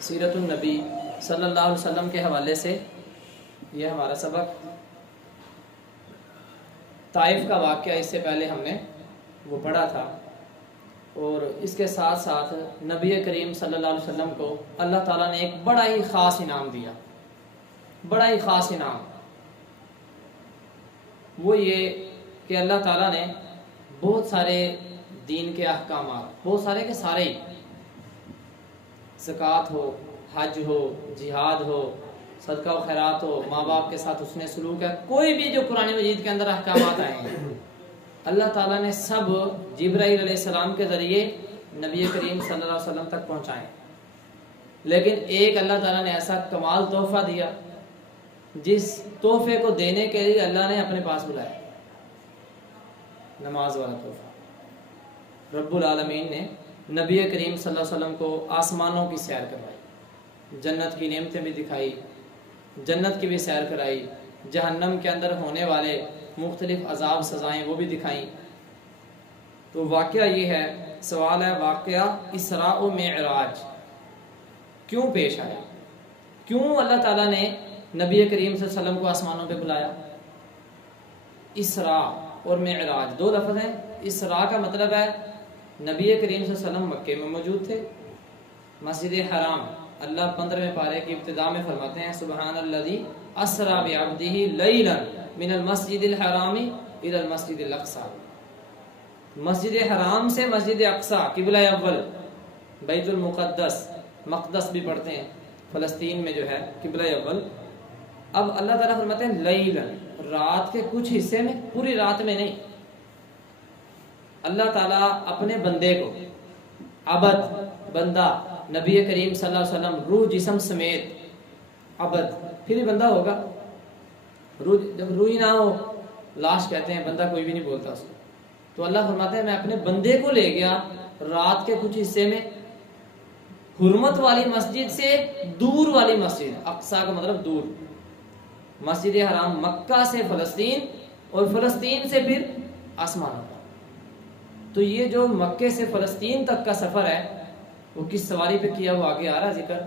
سیرت النبی صلی اللہ علیہ وسلم کے حوالے سے یہ ہمارا سبق طائف کا واقعہ اس سے پہلے ہم نے وہ پڑھا تھا، اور اس کے ساتھ ساتھ نبی کریم صلی اللہ علیہ وسلم کو اللہ تعالیٰ نے ایک بڑا ہی خاص انعام دیا، بڑا ہی خاص انعام۔ وہ یہ کہ اللہ تعالیٰ نے بہت سارے دین کے احکامات، بہت سارے کے سارے ہی، زکوٰۃ ہو، حج ہو، جہاد ہو، صدقہ و خیرات ہو، ماں باپ کے ساتھ حسن سلوک ہے، کوئی بھی جو قرآن مجید کے اندر احکامات آئے ہیں اللہ تعالیٰ نے سب جبرائیل علیہ السلام کے ذریعے نبی کریم صلی اللہ علیہ وسلم تک پہنچائے، لیکن ایک اللہ تعالیٰ نے ایسا کمال تحفہ دیا جس تحفے کو دینے کے لیے اللہ نے اپنے پاس بلایا، نماز والا تحفہ۔ رب العالمین نے نبی کریم صلی اللہ علیہ وسلم کو آسمانوں کی سیر کروائی، جنت کی نعمتیں بھی دکھائی، جنت کی بھی سیر کرائی، جہنم کے اندر ہونے والے مختلف عذاب سزائیں وہ بھی دکھائیں۔ تو واقعہ یہ ہے، سوال ہے واقعہ اسراء و معراج کیوں پیش آیا، کیوں اللہ تعالیٰ نے نبی کریم صلی اللہ علیہ وسلم کو آسمانوں پہ بلایا؟ اسراء اور معراج دو لفظ ہیں۔ اسراء کا مطلب ہے نبی کریم صلی اللہ علیہ وسلم مکے میں موجود تھے، مسجد حرام، اللہ 15ویں پارے کی ابتدا میں فرماتے ہیں سبحان الذی اسری بعبدہ لیلا من المسجد الحرام الی المسجد الاقصی، مسجد حرام سے مسجد اقصی، قبلہ اول بیت المقدس، مقدس بھی پڑھتے ہیں فلسطین میں جو ہے قبلہ اول۔ اب اللہ تعالیٰ فرماتے ہیں لیلا، رات کے کچھ حصے میں، پوری رات میں نہیں۔ اللہ تعالیٰ اپنے بندے کو، عبد بندہ نبی کریم صلی اللہ علیہ وسلم روح جسم سمیت، عبد پھر ہی بندہ ہوگا، روح جب روح ہی نہ ہو لاش کہتے ہیں، بندہ کوئی بھی نہیں بولتا اس کو۔ تو اللہ فرماتے ہیں میں اپنے بندے کو لے گیا رات کے کچھ حصے میں، حرمت والی مسجد سے دور والی مسجد، اقصی کا مطلب دور، مسجد حرام مکہ سے فلسطین، اور فلسطین سے پھر آسمانوں کا۔ تو یہ جو مکے سے فلسطین تک کا سفر ہے وہ کس سواری پہ کیا، وہ آگے آ رہا ذکر۔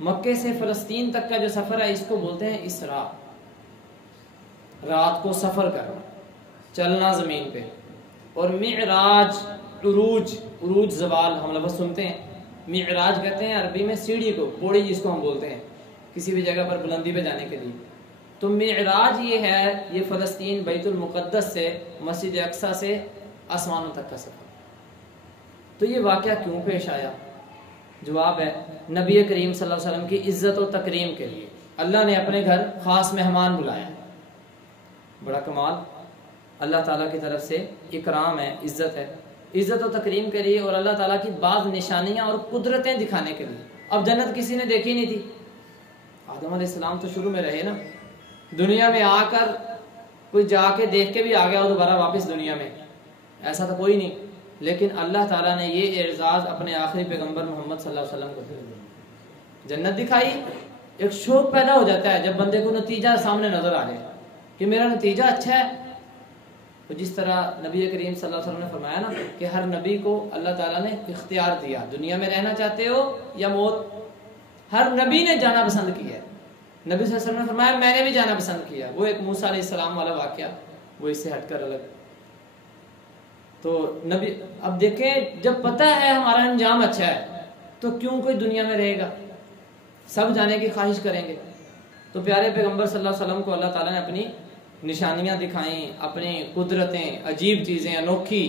مکے سے فلسطین تک کا جو سفر ہے اس کو بولتے ہیں اسراء، رات کو سفر کرنا، چلنا زمین پہ۔ اور معراج، عروج زوال ہم لفظ سنتے ہیں، معراج کہتے ہیں عربی میں سیڑھی کو، پوڑی جس کو ہم بولتے ہیں کسی بھی جگہ پر بلندی پہ جانے کے لیے۔ تو معراج یہ ہے، یہ فلسطین بیت المقدس سے مسجد اقصی سے آسمانوں تک کا سفر۔ تو یہ واقعہ کیوں پیش آیا؟ جواب ہے نبی کریم صلی اللہ علیہ وسلم کی عزت و تکریم کے لیے اللہ نے اپنے گھر خاص مہمان بلایا۔ بڑا کمال، اللہ تعالیٰ کی طرف سے اکرام ہے، عزت ہے، عزت و تکریم کے لیے، اور اللہ تعالیٰ کی بعض نشانیاں اور قدرتیں دکھانے کے لیے۔ اب جنت کسی نے دیکھی نہیں تھی، آدم علیہ السلام تو شروع میں رہے نا، دنیا میں آ کر کوئی جا کے دیکھ کے بھی آ گیا ہو دوبارہ واپس دنیا میں، ایسا تو کوئی نہیں۔ لیکن اللہ تعالیٰ نے یہ اعزاز اپنے آخری پیغمبر محمد صلی اللہ علیہ وسلم کو دیا، جنت دکھائی۔ ایک شوق پیدا ہو جاتا ہے جب بندے کو نتیجہ سامنے نظر آ جائے کہ میرا نتیجہ اچھا ہے۔ تو جس طرح نبی کریم صلی اللہ علیہ وسلم نے فرمایا نا کہ ہر نبی کو اللہ تعالیٰ نے اختیار دیا، دنیا میں رہنا چاہتے ہو یا موت، ہر نبی نے جانا پسند کیا ہے۔ نبی صلی اللہ علیہ وسلم نے فرمایا میں نے بھی جانا پسند کیا، وہ ایک موسیٰ علیہ السلام والا واقعہ، وہ اس سے ہٹ کر الگ۔ تو نبی، اب دیکھیں جب پتہ ہے ہمارا انجام اچھا ہے تو کیوں کوئی دنیا میں رہے گا، سب جانے کی خواہش کریں گے۔ تو پیارے پیغمبر صلی اللہ علیہ وسلم کو اللہ تعالیٰ نے اپنی نشانیاں دکھائیں، اپنی قدرتیں، عجیب چیزیں، انوکھی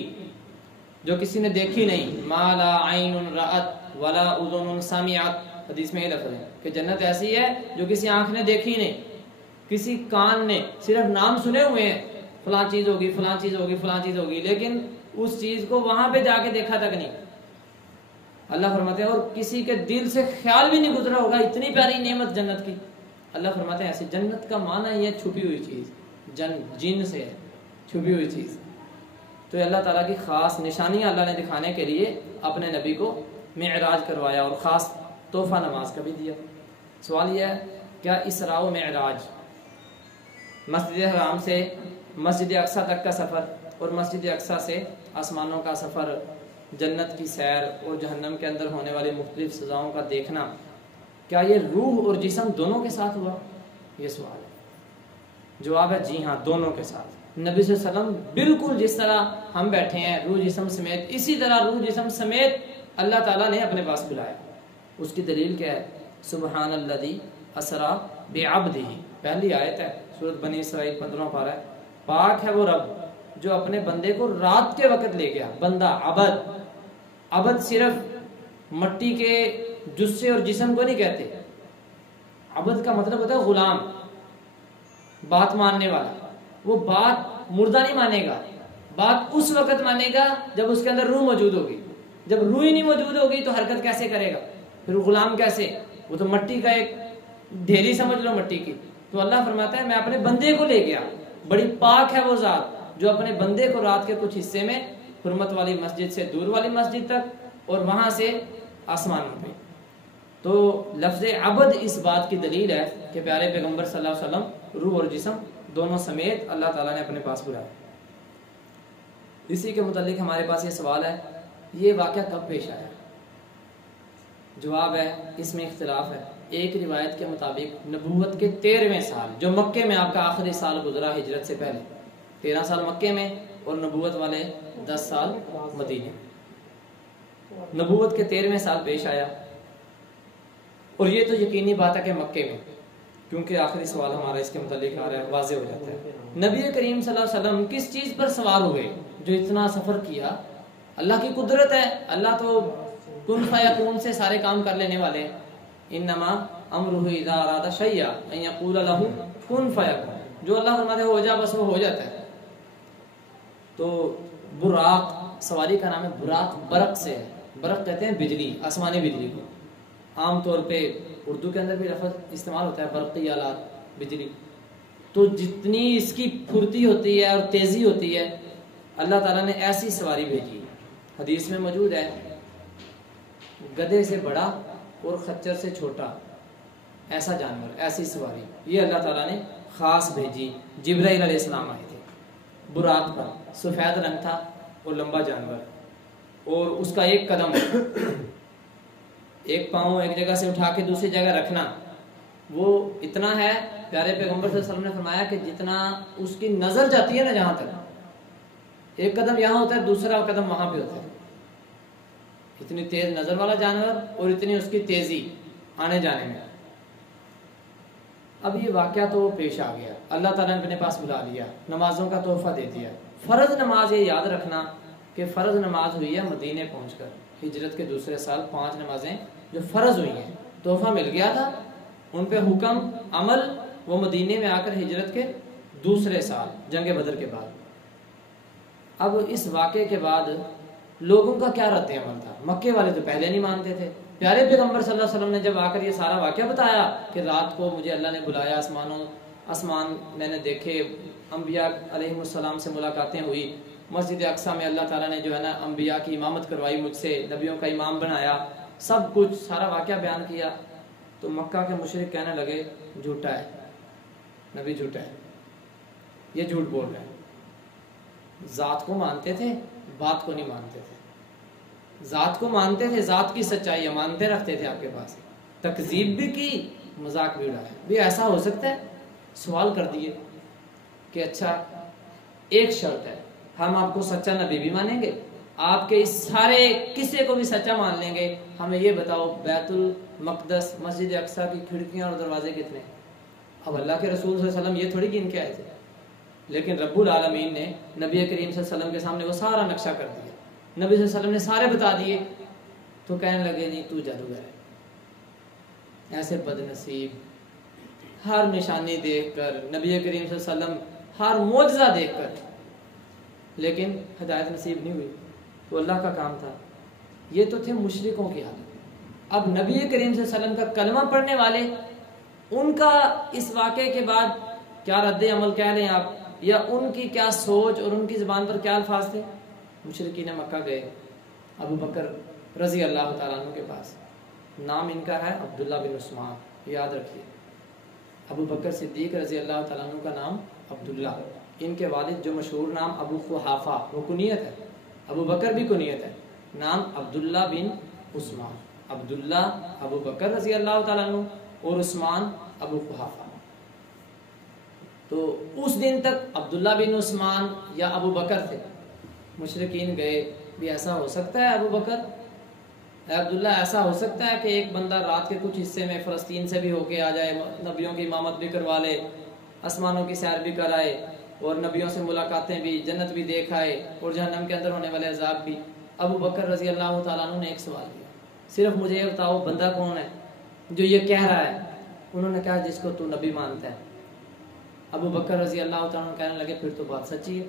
جو کسی نے دیکھی نہیں، ما لا عین رأت ولا اذن سمعت، حدیث میں یہ لفظ ہے کہ جنت ایسی ہے جو کسی آنکھ نے دیکھی نہیں، کسی کان نے صرف نام سنے ہوئے ہیں، فلاں چیز ہوگی، فلاں چیز ہوگی، فلاں چیز ہوگی، لیکن اس چیز کو وہاں پہ جا کے دیکھا تک نہیں۔ اللہ فرماتے ہیں اور کسی کے دل سے خیال بھی نہیں گزرا ہوگا، اتنی پیاری نعمت جنت کی۔ اللہ فرماتے ہیں ایسی جنت کا معنی یہ چھپی ہوئی چیز، جن سے ہے چھپی ہوئی چیز۔ تو اللہ تعالیٰ کی خاص نشانیاں اللہ نے دکھانے کے لیے اپنے نبی کو معراج کروایا، اور خاص تحفہ نماز کا بھی دیا۔ سوال یہ ہے کیا اسراء و معراج، مسجد حرام سے مسجد اقصی تک کا سفر اور مسجد اقصی سے آسمانوں کا سفر، جنت کی سیر اور جہنم کے اندر ہونے والی مختلف سزاؤں کا دیکھنا، کیا یہ روح اور جسم دونوں کے ساتھ ہوا؟ یہ سوال ہے۔ جواب ہے جی ہاں، دونوں کے ساتھ۔ نبی صلی اللہ علیہ وسلم بالکل جس طرح ہم بیٹھے ہیں روح جسم سمیت، اسی طرح روح جسم سمیت اللہ تعالیٰ نے اپنے پاس بلایا۔ اس کی دلیل کیا ہے؟ سبحان الذی اسرا بعبدہ، پہلی آیت ہے سورۃ بنی اسرائیل 15واں پارہ ہے۔ پاک ہے وہ رب جو اپنے بندے کو رات کے وقت لے گیا۔ بندہ عبد، عبد صرف مٹی کے جسے اور جسم کو نہیں کہتے، عبد کا مطلب ہوتا ہے غلام، بات ماننے والا۔ وہ بات مردہ نہیں مانے گا، بات اس وقت مانے گا جب اس کے اندر روح موجود ہوگی۔ جب روح ہی نہیں موجود ہوگی تو حرکت کیسے کرے گا؟ پھر غلام کیسے؟ وہ تو مٹی کا ایک ڈھیری سمجھ لو مٹی کی۔ تو اللہ فرماتا ہے میں اپنے بندے کو لے گیا۔ بڑی پاک ہے وہ ذات جو اپنے بندے کو رات کے کچھ حصے میں حرمت والی مسجد سے دور والی مسجد تک اور وہاں سے آسمانوں پہ۔ تو لفظ عبد اس بات کی دلیل ہے کہ پیارے پیغمبر صلی اللہ علیہ وسلم روح اور جسم دونوں سمیت اللہ تعالیٰ نے اپنے پاس بلایا۔ اسی کے متعلق ہمارے پاس یہ سوال ہے، یہ واقعہ کب پیش آیا؟ جواب ہے اس میں اختلاف ہے۔ ایک روایت کے مطابق نبوت کے 13ویں سال، جو مکے میں آپ کا آخری سال گزرا ہجرت سے پہلے، 13 سال مکے میں اور نبوت والے 10 سال مدینے۔ نبوت کے 13ویں سال پیش آیا، اور یہ تو یقینی بات ہے کہ مکے میں، کیونکہ آخری سوال ہمارا اس کے متعلق آ رہا ہے، واضح ہو جاتا ہے۔ نبی کریم صلی اللہ علیہ وسلم کس چیز پر سوار ہوئے جو اتنا سفر کیا؟ اللہ کی قدرت ہے، اللہ تو کن فیکون سے سارے کام کر لینے والے ہیں۔ انما امرہ اذا اراد شیئا ان یقول لہ کن فیکون، جو اللہ فرماتے ہو جا بس وہ ہو جاتا ہے۔ تو براق سواری کا نام ہے، براق برق سے ہے، برق کہتے ہیں بجلی، آسمانی بجلی کو۔ عام طور پہ اردو کے اندر بھی لفظ استعمال ہوتا ہے برقی آلات، بجلی۔ تو جتنی اس کی پھرتی ہوتی ہے اور تیزی ہوتی ہے، اللہ تعالیٰ نے ایسی سواری بھیجی۔ حدیث میں موجود ہے گدھے سے بڑا اور خچر سے چھوٹا ایسا جانور، ایسی سواری یہ اللہ تعالیٰ نے خاص بھیجی۔ جبرائیل علیہ السلام آئے تھے براق پر، سفید رنگ تھا اور لمبا جانور، اور اس کا ایک قدم، ایک پاؤں ایک جگہ سے اٹھا کے دوسری جگہ رکھنا، وہ اتنا ہے، پیارے پیغمبر صلی اللہ علیہ وسلم نے فرمایا کہ جتنا اس کی نظر جاتی ہے نا، جہاں تک ایک قدم یہاں ہوتا ہے دوسرا قدم وہاں پہ ہوتا ہے۔ اتنی تیز نظر والا جانور اور اتنی اس کی تیزی آنے جانے میں۔ اب یہ واقعہ تو پیش آ گیا، اللہ تعالیٰ نے اپنے پاس بلا لیا، نمازوں کا تحفہ دے دیا۔ فرض نماز یہ یاد رکھنا کہ فرض نماز ہوئی ہے مدینے پہنچ کر، ہجرت کے دوسرے سال 5 نمازیں جو فرض ہوئی ہیں، تحفہ مل گیا تھا، ان پہ حکم عمل وہ مدینے میں آ کر ہجرت کے دوسرے سال جنگ بدر کے بعد۔ اب اس واقعے کے بعد لوگوں کا کیا رد عمل تھا؟ مکے والے تو پہلے نہیں مانتے تھے۔ پیارے پیغمبر صلی اللہ علیہ وسلم نے جب آ کر یہ سارا واقعہ بتایا کہ رات کو مجھے اللہ نے بلایا، آسمان میں نے دیکھے، انبیاء علیہ السلام سے ملاقاتیں ہوئی، مسجد اقصیٰ میں اللہ تعالیٰ نے جو ہے نا انبیاء کی امامت کروائی مجھ سے، نبیوں کا امام بنایا، سب کچھ سارا واقعہ بیان کیا، تو مکہ کے مشرک کہنے لگے جھوٹا ہے، نبی جھوٹا ہے، یہ جھوٹ بول رہے ہیں۔ ذات کو مانتے تھے، بات کو نہیں مانتے تھے۔ ذات کو مانتے تھے، ذات کی سچائی مانتے رکھتے تھے آپ کے پاس، تکذیب بھی کی، مذاق بھی اڑایا۔ بھی ایسا ہو سکتا ہے؟ سوال کر دیے کہ اچھا ایک شرط ہے، ہم آپ کو سچا نبی بھی مانیں گے، آپ کے اس سارے قصے کو بھی سچا مان لیں گے، ہمیں یہ بتاؤ بیت المقدس مسجد اقصیٰ کی کھڑکیاں اور دروازے کتنے؟ اب اللہ کے رسول صلی اللہ علیہ وسلم یہ تھوڑی گن کے آئے تھے، لیکن رب العالمین نے نبی کریم صلی اللہ علیہ وسلم کے سامنے وہ سارا نقشہ کر دیا، نبی صلی اللہ علیہ وسلم نے سارے بتا دیے، تو کہنے لگے نہیں تو جادوگر ہے۔ ایسے بد نصیب، ہر نشانی دیکھ کر، نبی کریم صلی اللہ علیہ وسلم ہر معجزہ دیکھ کر، لیکن ہدایت نصیب نہیں ہوئی، تو اللہ کا کام تھا۔ یہ تو تھے مشرکوں کی حالت۔ اب نبی کریم صلی اللہ علیہ وسلم کا کلمہ پڑھنے والے، ان کا اس واقعے کے بعد کیا رد عمل کہہ لیں آپ، یا ان کی کیا سوچ اور ان کی زبان پر کیا الفاظ تھے؟ مشرکین مکہ گئے ابو بکر رضی اللہ تعالیٰ عنہ کے پاس، نام ان کا ہے عبداللہ بن عثمان، یاد رکھیے، ابو بکر صدیق رضی اللہ تعالیٰ عنہ کا نام عبداللہ، ان کے والد جو مشہور نام ابو قحافہ وہ کنیت ہے، ابو بکر بھی کنیت ہے، نام عبداللہ بن عثمان۔ عبداللہ ابو بکر رضی اللہ تعالیٰ عنہ اور عثمان ابو قحافہ۔ تو اس دن تک عبداللہ بن عثمان یا ابو بکر تھے۔ مشرکین گئے بھی ایسا ہو سکتا ہے ابو بکر، اے عبداللہ ایسا ہو سکتا ہے کہ ایک بندہ رات کے کچھ حصے میں فلسطین سے بھی ہو کے آ جائے، نبیوں کی امامت بھی کروا لے، آسمانوں کی سیر بھی کرائے اور نبیوں سے ملاقاتیں بھی، جنت بھی دیکھ آئے اور جہنم کے اندر ہونے والے عذاب بھی۔ ابو بکر رضی اللہ تعالیٰ عنہ نے ایک سوال کیا، صرف مجھے یہ بتاؤ بندہ کون ہے جو یہ کہہ رہا ہے؟ انہوں نے کہا جس کو تو نبی مانتا ہے۔ ابو بکر رضی اللہ تعالیٰ عنہ کہنے لگے پھر تو بات سچی ہے۔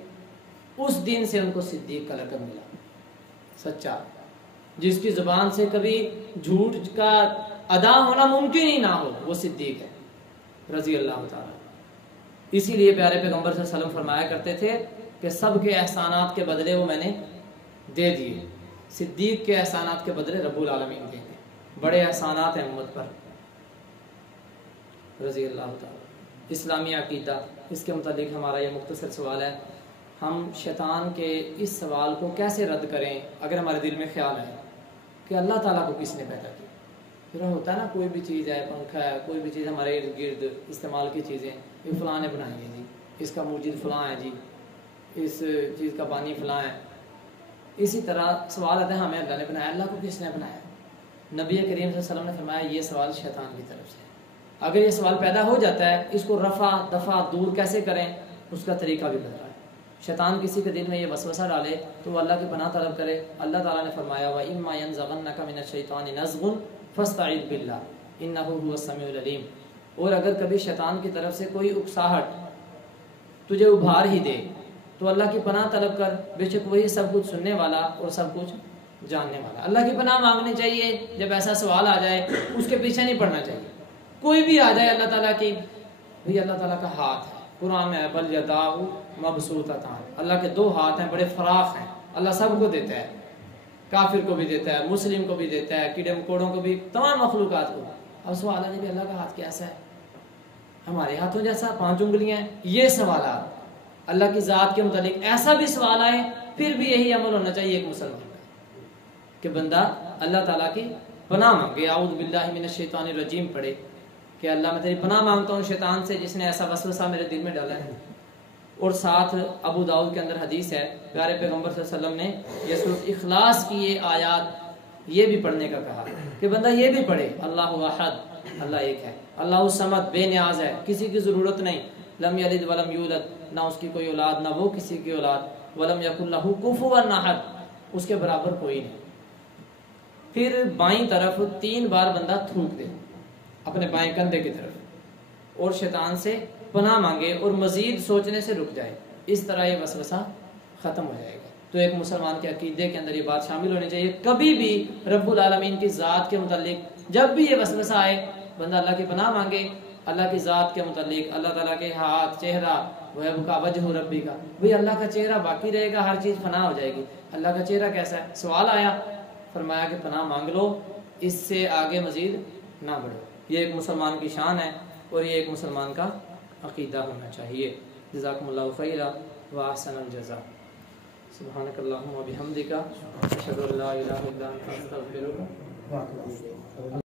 اس دن سے ان کو صدیق کا لقب ملا، سچا، جس کی زبان سے کبھی جھوٹ کا ادا ہونا ممکن ہی نہ ہو، وہ صدیق ہے رضی اللہ تعالیٰ۔ اسی لیے پیارے پیغمبر صلی اللہ علیہ وسلم فرمایا کرتے تھے کہ سب کے احسانات کے بدلے وہ میں نے دے دیے، صدیق کے احسانات کے بدلے رب العالمین دیں گے۔ بڑے احسانات ہیں امت پر رضی اللہ تعالیٰ۔ اسلامی عقیدہ، اس کے متعلق ہمارا یہ مختصر سوال ہے، ہم شیطان کے اس سوال کو کیسے رد کریں اگر ہمارے دل میں خیال ہے کہ اللہ تعالیٰ کو کس نے پیدا کیا؟ پھر ہوتا ہے نا کوئی بھی چیز ہے، پنکھا ہے، کوئی بھی چیز ہمارے ارد گرد استعمال کی چیزیں، یہ فلاں نے بنائی ہے جی، اس کا موجد فلاں ہے جی، اس چیز کا بانی فلاں ہے۔ اسی طرح سوال آتا ہے ہمیں اللہ نے بنایا، اللہ کو کس نے بنایا؟ نبی کریم صلی اللہ علیہ وسلم نے فرمایا یہ سوال شیطان کی طرف سے ہے۔ اگر یہ سوال پیدا ہو جاتا ہے، اس کو رفع دفع دور کیسے کریں، اس کا طریقہ بھی بتایا ہے۔ شیطان کسی کے دل میں یہ وسوسہ ڈالے تو وہ اللہ کی پناہ طلب کرے۔ اللہ تعالیٰ نے فرمایا وَإِمَّا يَنزَغَنَّكَ مِنَ الشَّيْطَانِ نَزْغٌ فَاسْتَعِذْ بِاللَّهِ إِنَّهُ هُوَ السَّمِيعُ الْعَلِيمُ۔ اور اگر کبھی شیطان کی طرف سے کوئی اکساہٹ تجھے ابھار ہی دے تو اللہ کی پناہ طلب کر، بے شک وہی سب کچھ سننے والا اور سب کچھ جاننے والا۔ اللہ کی پناہ مانگنی چاہیے جب ایسا سوال آ جائے، اس کے پیچھے نہیں پڑنا چاہیے۔ کوئی بھی آ جائے اللہ تعالیٰ کی، بھئی اللہ تعالیٰ کا ہاتھ ہے، قرآن میں بل یداہ مبسوطتان، اللہ کے دو ہاتھ ہیں، بڑے فراخ ہیں، اللہ سب کو دیتا ہے، کافر کو بھی دیتا ہے، مسلم کو بھی دیتا ہے، کیڑے مکوڑوں کو بھی، تمام مخلوقات کو۔ اب سوال ہے کہ اللہ کا ہاتھ کیسا ہے؟ ہمارے ہاتھوں جیسا، 5 انگلیاں ہیں؟ یہ سوالات اللہ کی ذات کے متعلق ایسا بھی سوال آئے، پھر بھی یہی عمل ہونا چاہیے ایک مسلمان کا کہ بندہ اللہ تعالیٰ کی پناہ مانگے، اعوذ باللہ من الشیطان الرجیم پڑھے کہ اللہ میں تیری پناہ مانگتا ہوں شیطان سے جس نے ایسا وسوسہ میرے دل میں ڈالا ہے۔ اور ساتھ ابو داؤد کے اندر حدیث ہے، پیارے پیغمبر صلی اللہ علیہ وسلم نے یہ سورۃ اخلاص کی یہ آیات یہ بھی پڑھنے کا کہا کہ بندہ یہ بھی پڑھے، اللہ احد، اللہ ایک ہے، اللہ الصمد، بے نیاز ہے، کسی کی ضرورت نہیں، لم یلد ولم یولد، نہ اس کی کوئی اولاد نہ وہ کسی کی اولاد، ولم یکن لہ کفوا احد، اس کے برابر کوئی نہیں۔ پھر بائیں طرف 3 بار بندہ تھوک دے اپنے بائیں کندھے کی طرف اور شیطان سے پناہ مانگے اور مزید سوچنے سے رک جائے، اس طرح یہ وسوسہ ختم ہو جائے گا۔ تو ایک مسلمان کے عقیدے کے اندر یہ بات شامل ہونی چاہیے، کبھی بھی رب العالمین کی ذات کے متعلق جب بھی یہ وسوسہ آئے بندہ اللہ کی پناہ مانگے، اللہ کی ذات کے متعلق، اللہ تعالیٰ کے ہاتھ، چہرہ، وَيَبْقَى وَجْهُ رَبِّكَ، بھئی اللہ کا چہرہ باقی رہے گا، ہر چیز فنا ہو جائے گی، اللہ کا چہرہ کیسا ہے؟ سوال آیا، فرمایا کہ پناہ مانگ لو، اس سے آگے مزید نہ بڑھو۔ یہ ایک مسلمان کی شان ہے اور یہ ایک مسلمان کا عقیدہ ہونا چاہیے۔ جزاکم اللہ خیرا واحسن الجزاء۔ سبحانک اللہم و بحمدک، اشہد ان لا الہ الا انت، استغفرک۔